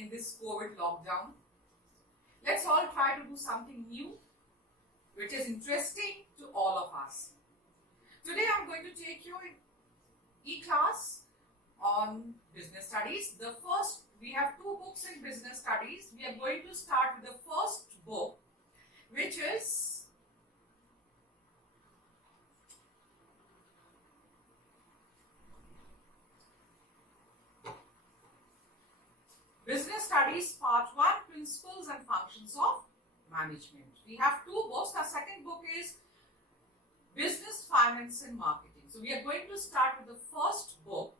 in this COVID lockdown. Let's all try to do something new, which is interesting to all of us. Today I'm going to take you in e-class on business studies. We have two books in business studies. We are going to start with the first book, which is Business Studies Part 1, Principles and Functions of Management. We have two books. Our second book is Business, Finance and Marketing. So we are going to start with the first book.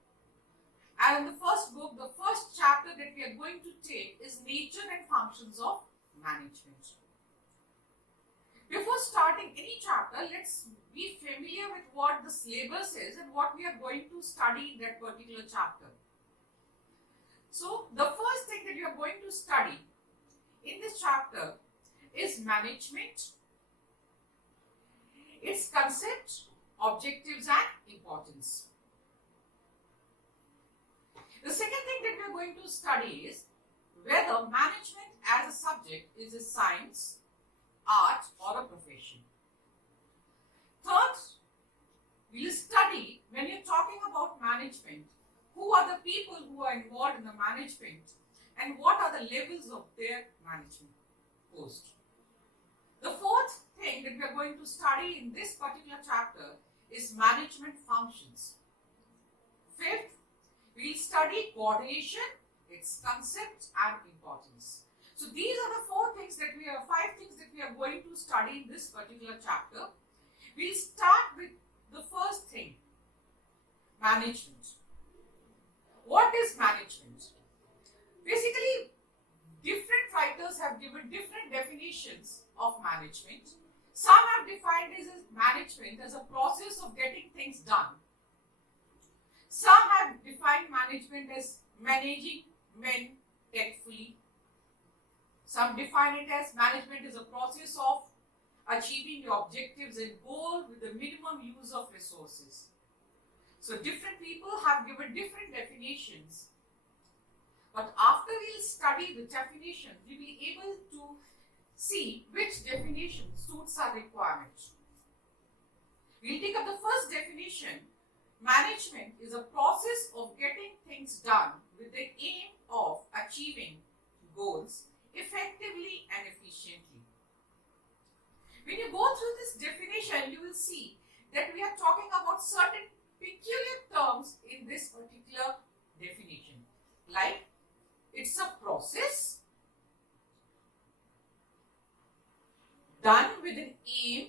And in the first book, the first chapter that we are going to take is Nature and Functions of Management. Before starting any chapter, let's be familiar with what the syllabus is and what we are going to study in that particular chapter. So, the first thing that you are going to study in this chapter is management, its concept, objectives and importance. The second thing that we are going to study is whether management as a subject is a science, art or a profession. Third, we will study when you are talking about management, who are the people who are involved in the management and what are the levels of their management post. The fourth thing that we are going to study in this particular chapter is management functions. Fifth, we will study coordination, its concept and importance. So these are the five things that we are going to study in this particular chapter. We will start with the first thing, management. What is management? Basically, different writers have given different definitions of management. Some have defined it as management as a process of getting things done. Some have defined management as managing men tactfully. Some define it as management is a process of achieving your objectives and goal with the minimum use of resources. So different people have given different definitions, but after we will study the definitions, we will be able to see which definition suits our requirement. We will take up the first definition. Management is a process of getting things done with the aim of achieving goals effectively and efficiently. When you go through this definition, you will see that we are talking about certain peculiar terms in this particular definition, like it's a process done with an aim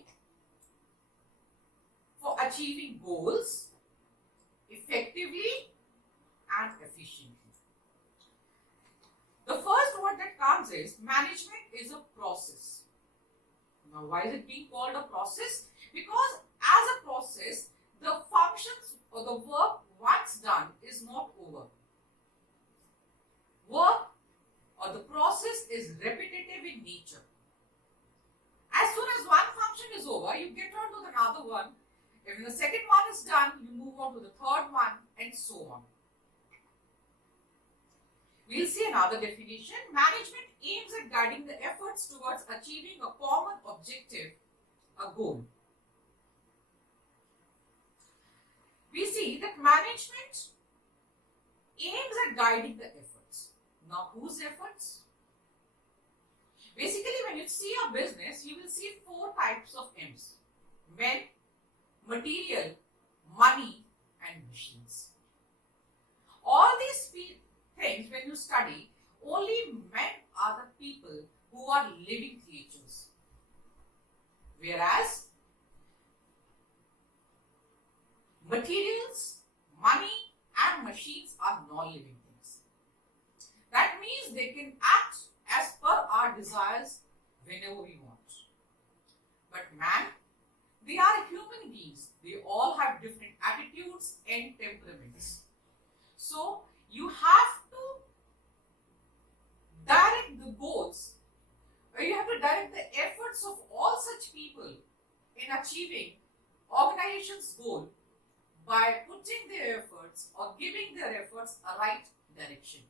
for achieving goals effectively and efficiently. The first word that comes is management is a process. Now, why is it being called a process? Because as a process, the functions or the work once done is not over. Work or the process is repetitive in nature. As soon as one function is over, you get on to another one. If the second one is done, you move on to the third one and so on. We'll see another definition. Management aims at guiding the efforts towards achieving a common objective, a goal. We see that management aims at guiding the efforts. Now, whose efforts? Basically, when you see a business, you will see four types of M's: men, material, money, and machines. All these things, when you study, only men are the people who are living creatures. Whereas, materials, money and machines are non-living things. That means they can act as per our desires whenever we want. But man, they are human beings. They all have different attitudes and temperaments. So, you have to direct the goals, or you have to direct the efforts of all such people in achieving organization's goal by putting their efforts or giving their efforts a right direction.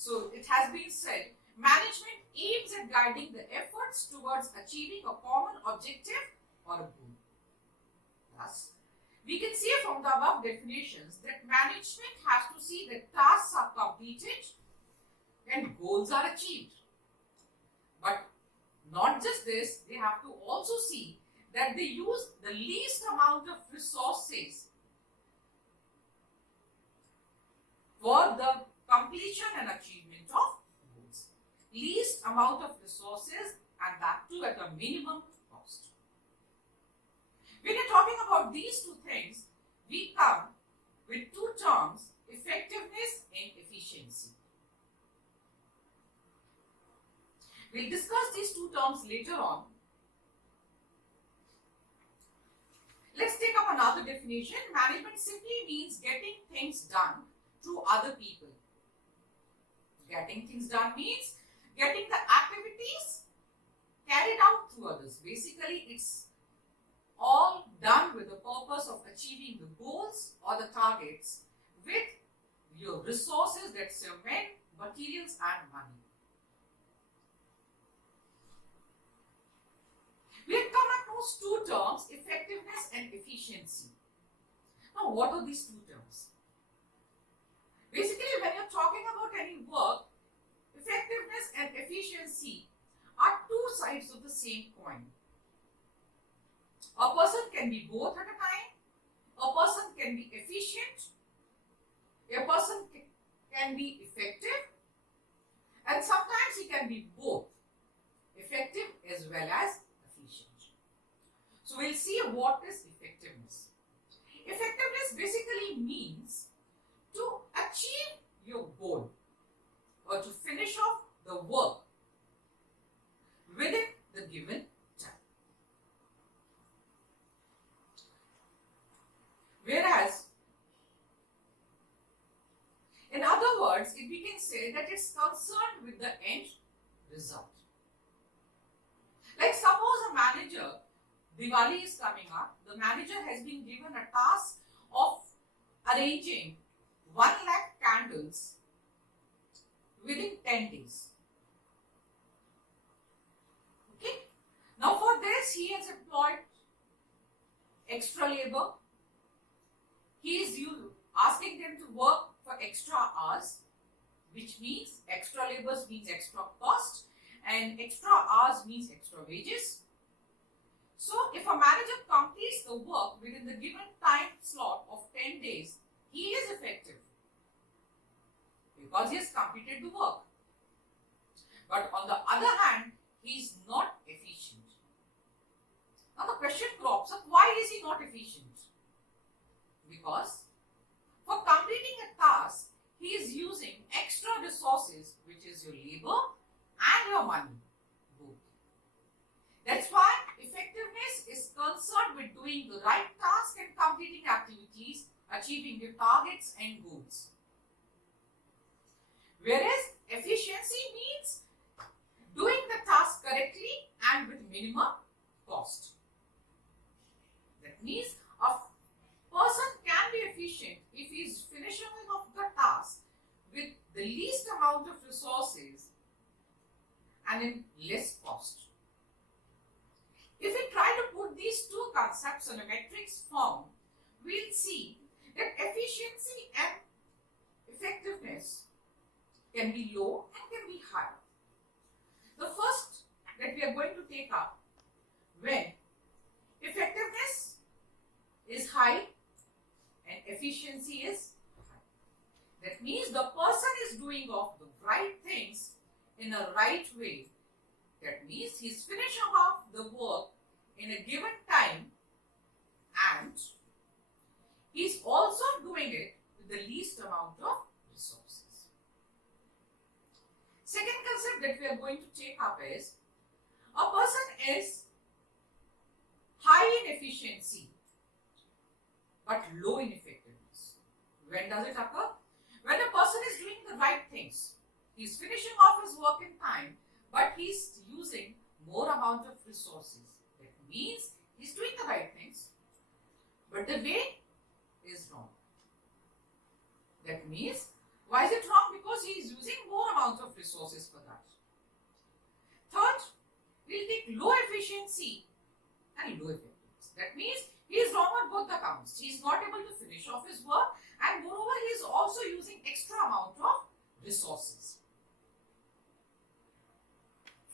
So it has been said, management aims at guiding the efforts towards achieving a common objective or a goal. Thus, we can see from the above definitions that management has to see that tasks are completed and goals are achieved. But not just this, they have to also see that they use the least amount of resources for the completion and achievement of goals. Least amount of resources, and that too at a minimum cost. When you're talking about these two things, we come with two terms, effectiveness and efficiency. We'll discuss these two terms later on. Let's take up another definition. Management simply means getting things done through other people. Getting things done means getting the activities carried out through others. Basically, it's all done with the purpose of achieving the goals or the targets with your resources, that's your men, materials and money. We have come across two terms, effectiveness and efficiency. Now, what are these two terms? Basically, when you're talking about any work, effectiveness and efficiency are two sides of the same coin. A person can be both at a time. A person can be efficient. A person can be effective. And sometimes he can be both effective as well as efficient. So we'll see what is effectiveness. Effectiveness basically means to achieve your goal or to finish off the work within the given time. Whereas, in other words, we can say that it's concerned with the end result. Like suppose a manager, Diwali is coming up, the manager has been given a task of arranging 1 lakh candles within 10 days. Okay. Now for this, he has employed extra labor. He is asking them to work for extra hours, which means extra labor means extra cost and extra hours means extra wages. So if a manager completes the work within the given time slot of 10 days, he is effective because he has completed the work. But on the other hand, he is not efficient. Now the question crops up, why is he not efficient? Because for completing a task, he is using extra resources, which is your labor and your money, both. That's why effectiveness is concerned with doing the right task and completing activities, achieving your targets and goals. Whereas efficiency means doing the task correctly and with minimum cost. That means a person can be efficient if he is finishing off the task with the least amount of resources and in less cost. If we try to put these two concepts in a matrix form, we'll see that efficiency and effectiveness can be low and can be high. The first that we are going to take up, when effectiveness is high and efficiency is high. That means the person is doing off the right things in a right way. That means he's finishing off the work in a given time and he's also doing it with the least amount of resources. Second concept that we are going to take up is, a person is high in efficiency but low in effectiveness. When does it occur? When a person is doing the right things. He's finishing off his work in time, but he's using more amount of resources. That means he's doing the right things, but the way is wrong. That means Why is it wrong? Because he is using more amount of resources for that. Third, we'll take low efficiency and low effectiveness. That means he is wrong on both the counts. He is not able to finish off his work, and moreover he is also using extra amount of resources.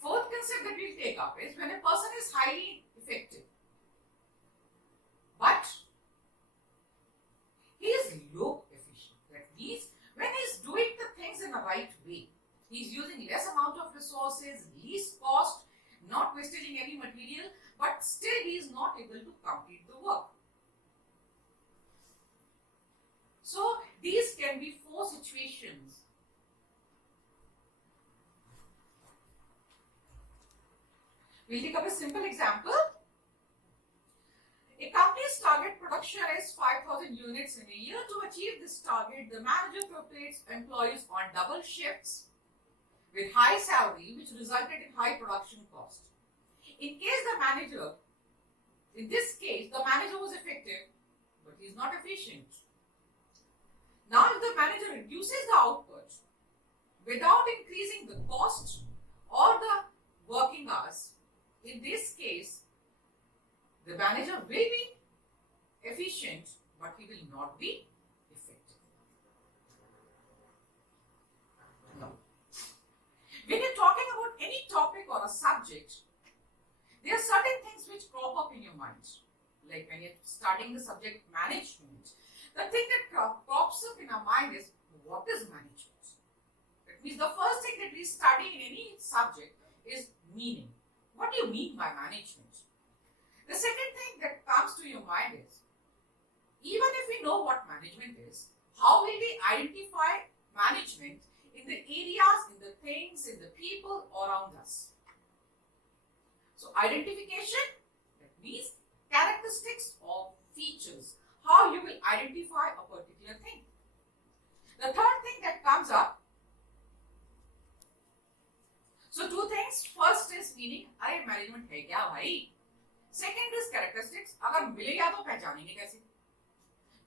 Fourth concept that we'll take up is when a person is highly effective, but he is low efficient. That means when he is doing the things in the right way, he is using less amount of resources, least cost, not wasting any material, but still he is not able to complete the work. So these can be four situations. We'll take up a simple example. A company's target production is 5,000 units in a year. To achieve this target, the manager rotates employees on double shifts with high salary, which resulted in high production cost. In this case, the manager was effective, but he is not efficient. Now, if the manager reduces the output without increasing the cost or the working hours, in this case, the manager will be efficient, but he will not be effective. No. When you're talking about any topic or a subject, there are certain things which crop up in your mind. Like when you're studying the subject management, the thing that crops up in our mind is, what is management? That means the first thing that we study in any subject is meaning. What do you mean by management? The second thing that comes to your mind is, even if we know what management is, how will we identify management in the areas, in the things, in the people around us? So identification, that means characteristics or features, how you will identify a particular thing. The third thing that comes up, so two things. First is meaning, अरे management है क्या भाई? Second is characteristics, अगर मिलेगा तो पहचानेंगे कैसे?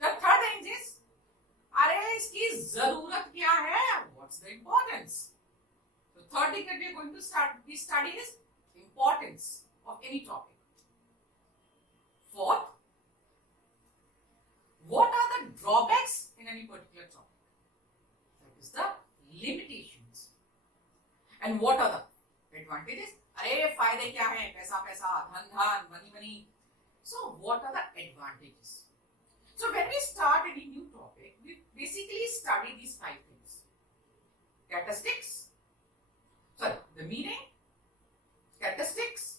The third thing is, अरे इसकी जरूरत क्या है? What's the importance? The third thing that we are going to study is importance of any topic. Fourth, what are the drawbacks in any particular topic? That is the limitations. And what are the advantages? अरे फायदे क्या है? पैसा पैसा, धन धन, money money. So what are the advantages? So when we start any new topic, we basically study these 5 things. Characteristics, the meaning, characteristics,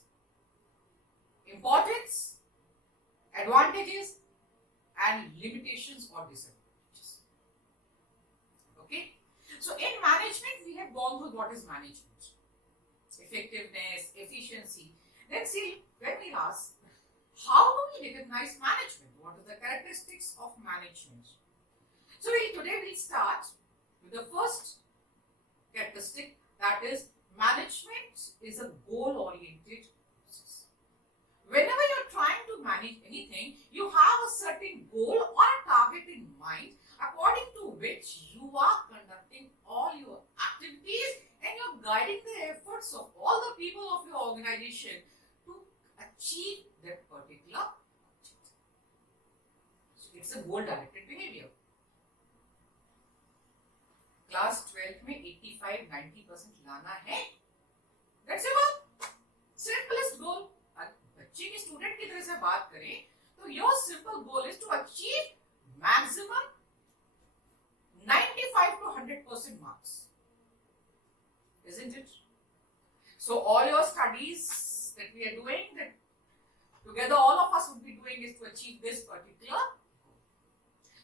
importance, advantages, and limitations or disadvantages. Okay? So in management, we have gone through what is management. Effectiveness, efficiency. Then see, when we ask, how do we recognize management? What are the characteristics of management? So today we'll start with the first characteristic, that is management is a goal-oriented process. Whenever you're trying to manage anything, you have a certain goal or a target in mind according to which you are conducting all your activities and you're guiding the efforts of all the people of your organization to achieve that particular objective. So it's a goal-directed behavior. Class 12 में 85-90% लाना है. That's it. Simplest goal. बच्चे के student की तरह से बात करें तो your simple goal is to achieve maximum 95 to 100% marks. Isn't it? So all your studies that we are doing, that together all of us would be doing, is to achieve this particular goal.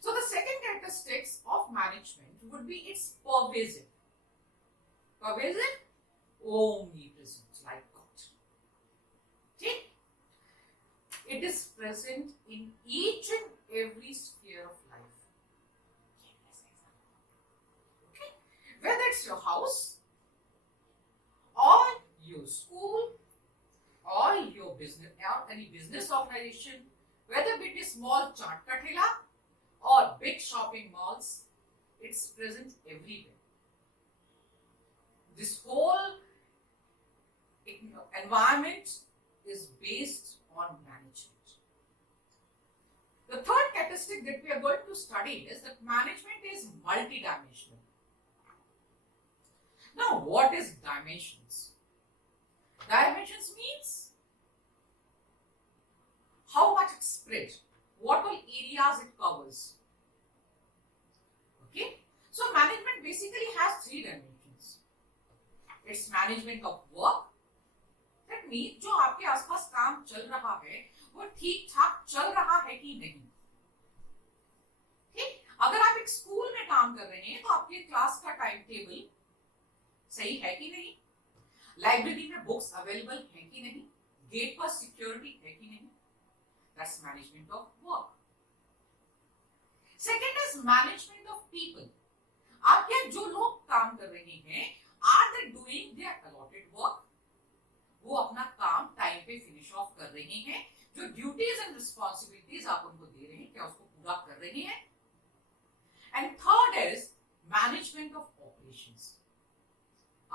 So the second characteristics of management would be its pervasive. Pervasive, omnipresent, like God. Okay? It is present in each and every sphere of life. Okay? Whether it's your house, or your school, or your business, or any business organization, whether it is small chaat ka thela or big shopping malls, It's present everywhere. This whole environment is based on management. The third characteristic that we are going to study is that management is multidimensional. Now, what is dimensions? Dimensions means how much it's spread, what all areas it covers. Okay? So, management basically has three dimensions. It's management of work. That means जो आपके आसपास काम चल रहा है वो ठीक ठाक चल रहा है कि नहीं. ठीक? अगर आप एक स्कूल में काम कर रहे हैं तो आपके क्लास का टाइम टेबल सही है कि नहीं, लाइब्रेरी में बुक्स अवेलेबल है कि नहीं, गेट पर सिक्योरिटी है कि नहीं. That's management of work. Second is management of people. आपके यहाँ जो लोग काम कर रहे हैं, are they doing their allotted work? वो अपना काम टाइम पे फिनिश ऑफ कर रहे हैं, जो ड्यूटीज एंड रिस्पॉन्सिबिलिटीज आप उनको दे रहे हैं क्या उसको पूरा कर रहे हैं. And third is management of operations.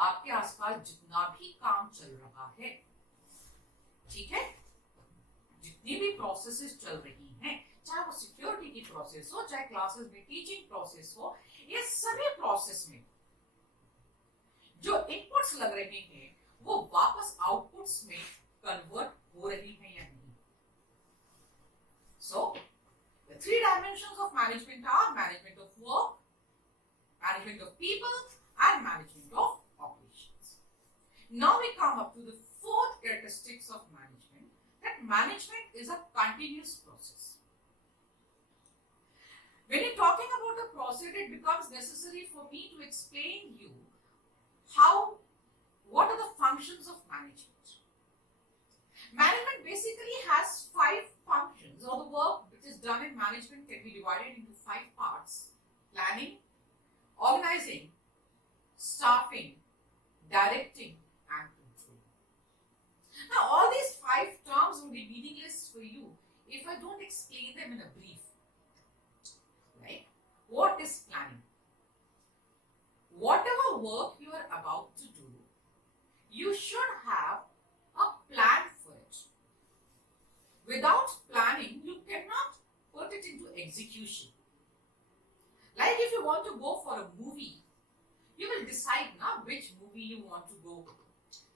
आपके आसपास जितना भी काम चल रहा है, ठीक है, जितनी भी प्रोसेसेस चल रही हैं, चाहे वो सिक्योरिटी की प्रोसेस हो, चाहे क्लासेस में टीचिंग प्रोसेस हो, ये सभी प्रोसेस में जो इनपुट्स लग रहे हैं वो वापस आउटपुट्स में कन्वर्ट हो रही है या नहीं. So, the three dimensions of management are management of work, management of people, and management of operations. Now we come up to the fourth characteristics of management, that management is a continuous process. When you're talking about a process, it becomes necessary for me to explain you what are the functions of management. Management basically has 5 functions, or the work which is done in management can be divided into 5 parts: planning, organizing, staffing, directing, and controlling. Now, all these 5 terms will be meaningless for you if I don't explain them in a brief. Right? What is planning? Whatever work you are about to do, you should have a plan for it. Without planning, you cannot put it into execution. Like if you want to go for a movie, you will decide now which movie you want to go,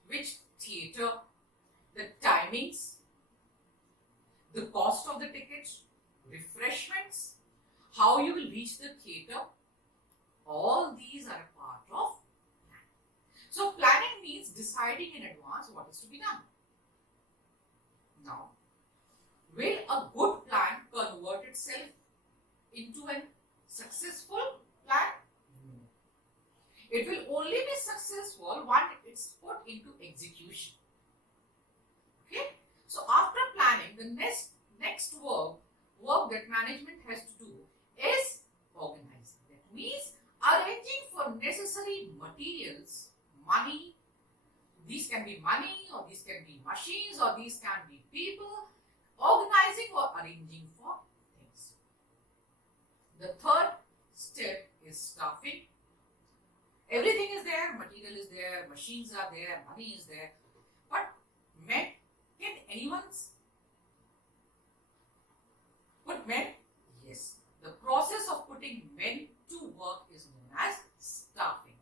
which theater, the timings, the cost of the ticket, refreshments, how you will reach the theater. All these are a part of planning. So planning means deciding in advance what is to be done. Now, will a good plan convert itself into a successful plan? No. It will only be successful once it's put into execution. Okay? So after planning, the next work that management has to do is organizing. That means arranging for necessary materials, money. These can be money, or these can be machines, or these can be people. Organizing or arranging for things. The third step is staffing. Everything is there, material is there, machines are there, money is there. But can anyone put men? Yes. The process of putting men to work is known as staffing.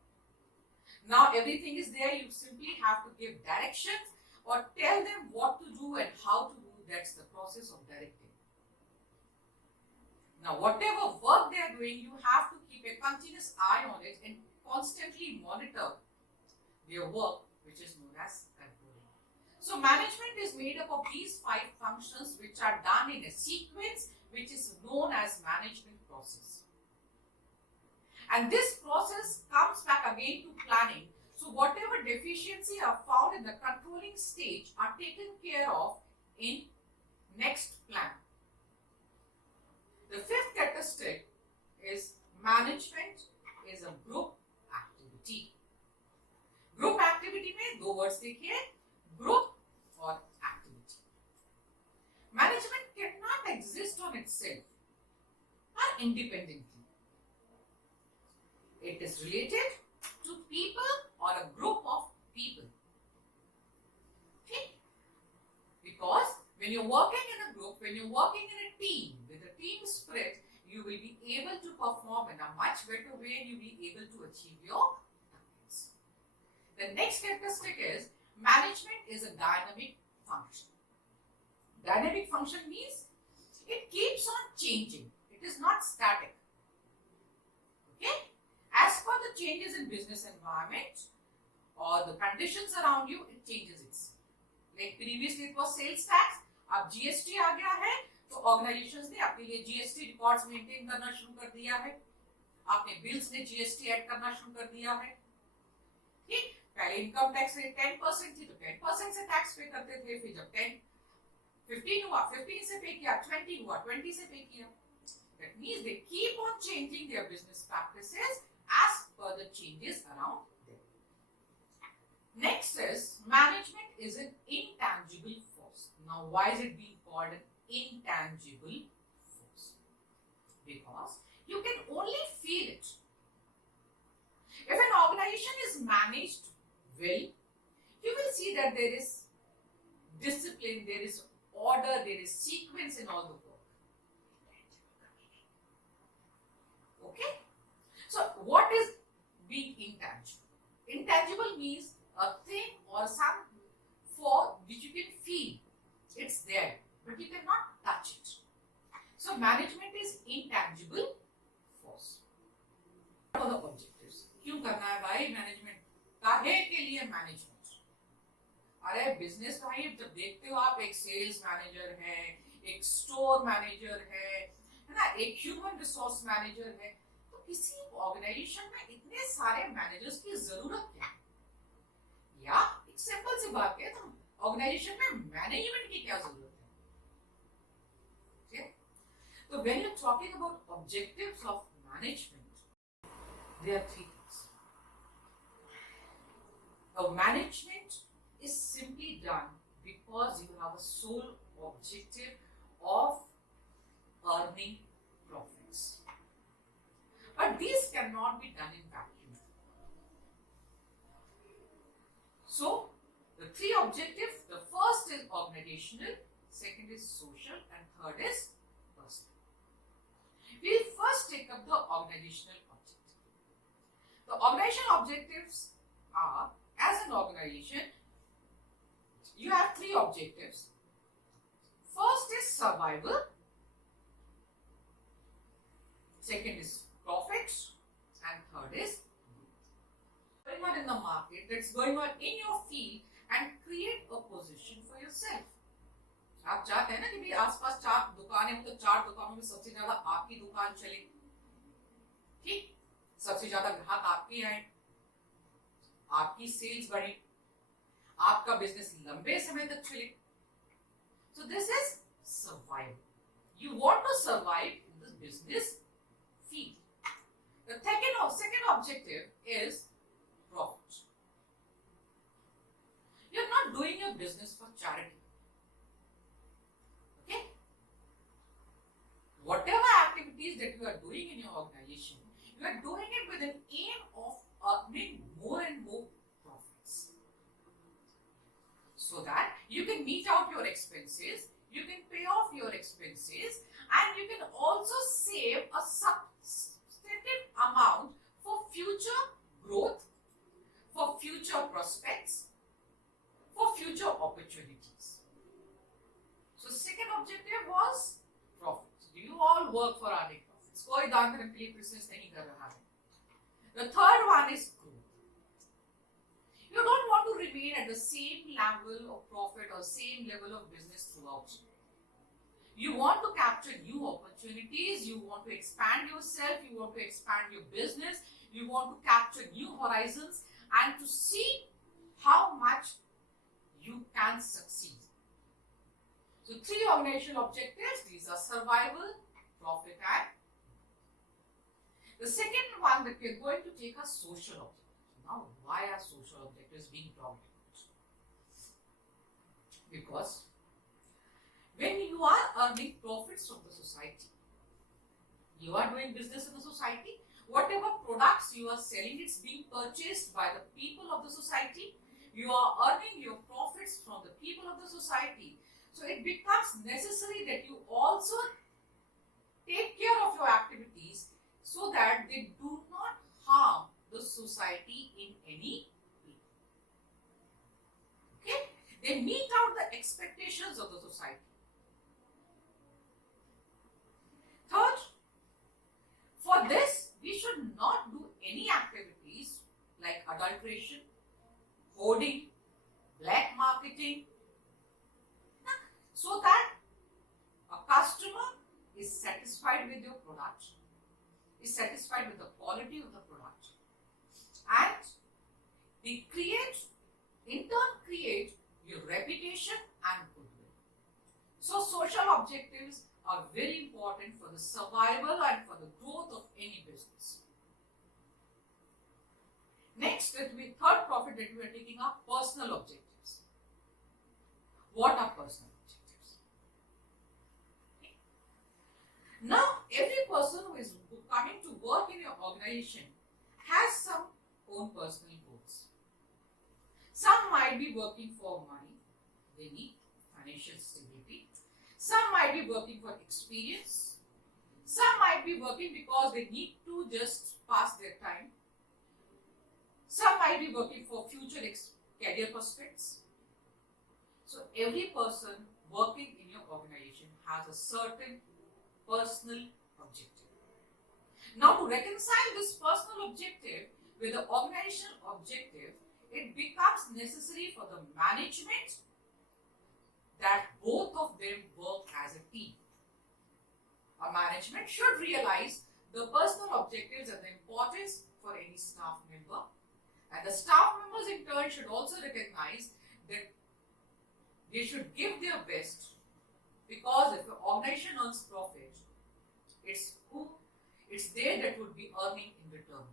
Now everything is there, you simply have to give directions or tell them what to do and how to do. That's the process of directing. Now whatever work they are doing, you have to keep a continuous eye on it and constantly monitor their work, which is known as controlling. So management is made up of these 5 functions which are done in a sequence, which is known as management process. And this process comes back again to planning. So whatever deficiency are found in the controlling stage are taken care of in next plan. The 5th characteristic is management is a group activity. Group activity में 2 words देखिए, group और activity. Management cannot exist on itself or independently. It is related to people or a group of people. Okay? Because when you're working in a group, when you're working in a team, with a team spirit, you will be able to perform in a much better way and you'll be able to achieve your targets. The next characteristic is management is a dynamic function. Dynamic function means it keeps on changing. It is not static. Okay? As per the changes in business environment or the conditions around you, it changes itself. Like previously it was sales tax, अब GST आ गया है तो organisations ने अपने लिए GST records maintain करना शुरू कर दिया है. आपने बिल्स ने GST ऐड करना शुरू कर दिया है. ठीक, पहले इनकम टैक्स रेट 10% थी तो 10% से टैक्स पे करते थे. फिर जब 15 हुआ 15 से पे किया, 20 हुआ 20 से पे किया. That means they keep on changing their business practices as per the changes around them. Next is management is an intangible force. Now why is it being called an intangible force? Because you can only feel it. If an organization is managed well, you will see that there is discipline, there is order, there is sequence in all the work. Okay? So what is being intangible? Intangible means a thing or some for which you can feel. It's there, but you cannot touch it. So management is intangible force. What are the objectives? क्यों करना है भाई management? काहे के लिए management? अरे business भाई जब देखते हो आप एक सेल्स मैनेजर है, एक स्टोर मैनेजर है ना, एक ह्यूमन रिसोर्स मैनेजर है, तो किसी ऑर्गेनाइजेशन में इतने सारे मैनेजर्स की जरूरत क्या है? या एक सिंपल सी बात है, तो ऑर्गेनाइजेशन में मैनेजमेंट की क्या जरूरत है? ठीक? तो when you're talking about objectives of management, there are three things. Management is simply done because you have a sole objective of earning profits. But these cannot be done in vacuum. So, the three objectives, the first is organizational, second is social, and third is personal. We'll first take up the organizational objective. The organizational objectives are, as an organization, you have three objectives. First is survival, second is profits, and third is going on in the market, that's going on in your field, and create a position for yourself. आप चाहते हैं ना कि भी आसपास चार दुकानें हो तो चार दुकानों में सबसे ज्यादा आपकी दुकान चले, ठीक, सबसे ज्यादा ग्राहक आपके आए, आपकी सेल्स बढ़े, आपका बिजनेस लंबे समय तक चले. So this is survival. You want to survive in this business field. The second objective is profit. You're not doing your business for charity. Okay? Whatever activities that you are doing in your organization, you are doing it with an aim of earning more and more profits. So that you can meet out your expenses, you can pay off your expenses, and you can also save a substantive amount for future growth, for future prospects, for future opportunities. So second objective was profit. You all work for earning profits. कोई दान धर्म के लिए business नहीं कर रहा है. The third one is growth. You don't want to remain at the same level of profit or same level of business throughout. You want to capture new opportunities, you want to expand yourself, you want to expand your business, you want to capture new horizons and to see how much you can succeed. So three organizational objectives, these are survival, profit and the second one that we are going to take are social objectives. Now why are social objectives being talked about? Because when you are earning profits from the society, you are doing business in the society, Whatever products you are selling, it's being purchased by the people of the society. You are earning your profits from the people of the society. So it becomes necessary that you also take care of your activities so that they do not harm the society in any way. Okay? They meet out the expectations of the society. Third, for this, we should not do any activities like adulteration, hoarding, black marketing, so that a customer is satisfied with your product, is satisfied with the quality of the product, and they in turn create your reputation and goodwill. So social objectives are very important for the survival and for the growth of any business. Next, third profit that we are taking are personal objectives. What are personal objectives? Okay. Now, every person who is coming to work in your organization has some own personal goals. Some might be working for money, they need financial stability. Some might be working for experience. Some might be working because they need to just pass their time. Some might be working for future career prospects. So every person working in your organization has a certain personal objective. Now, to reconcile this personal objective with the organizational objective, it becomes necessary for the management that both of them work as a team. A management should realize the personal objectives and the importance for any staff member, and the staff members in turn should also recognize that they should give their best, because if the organization earns profit, it's they that would be earning in return.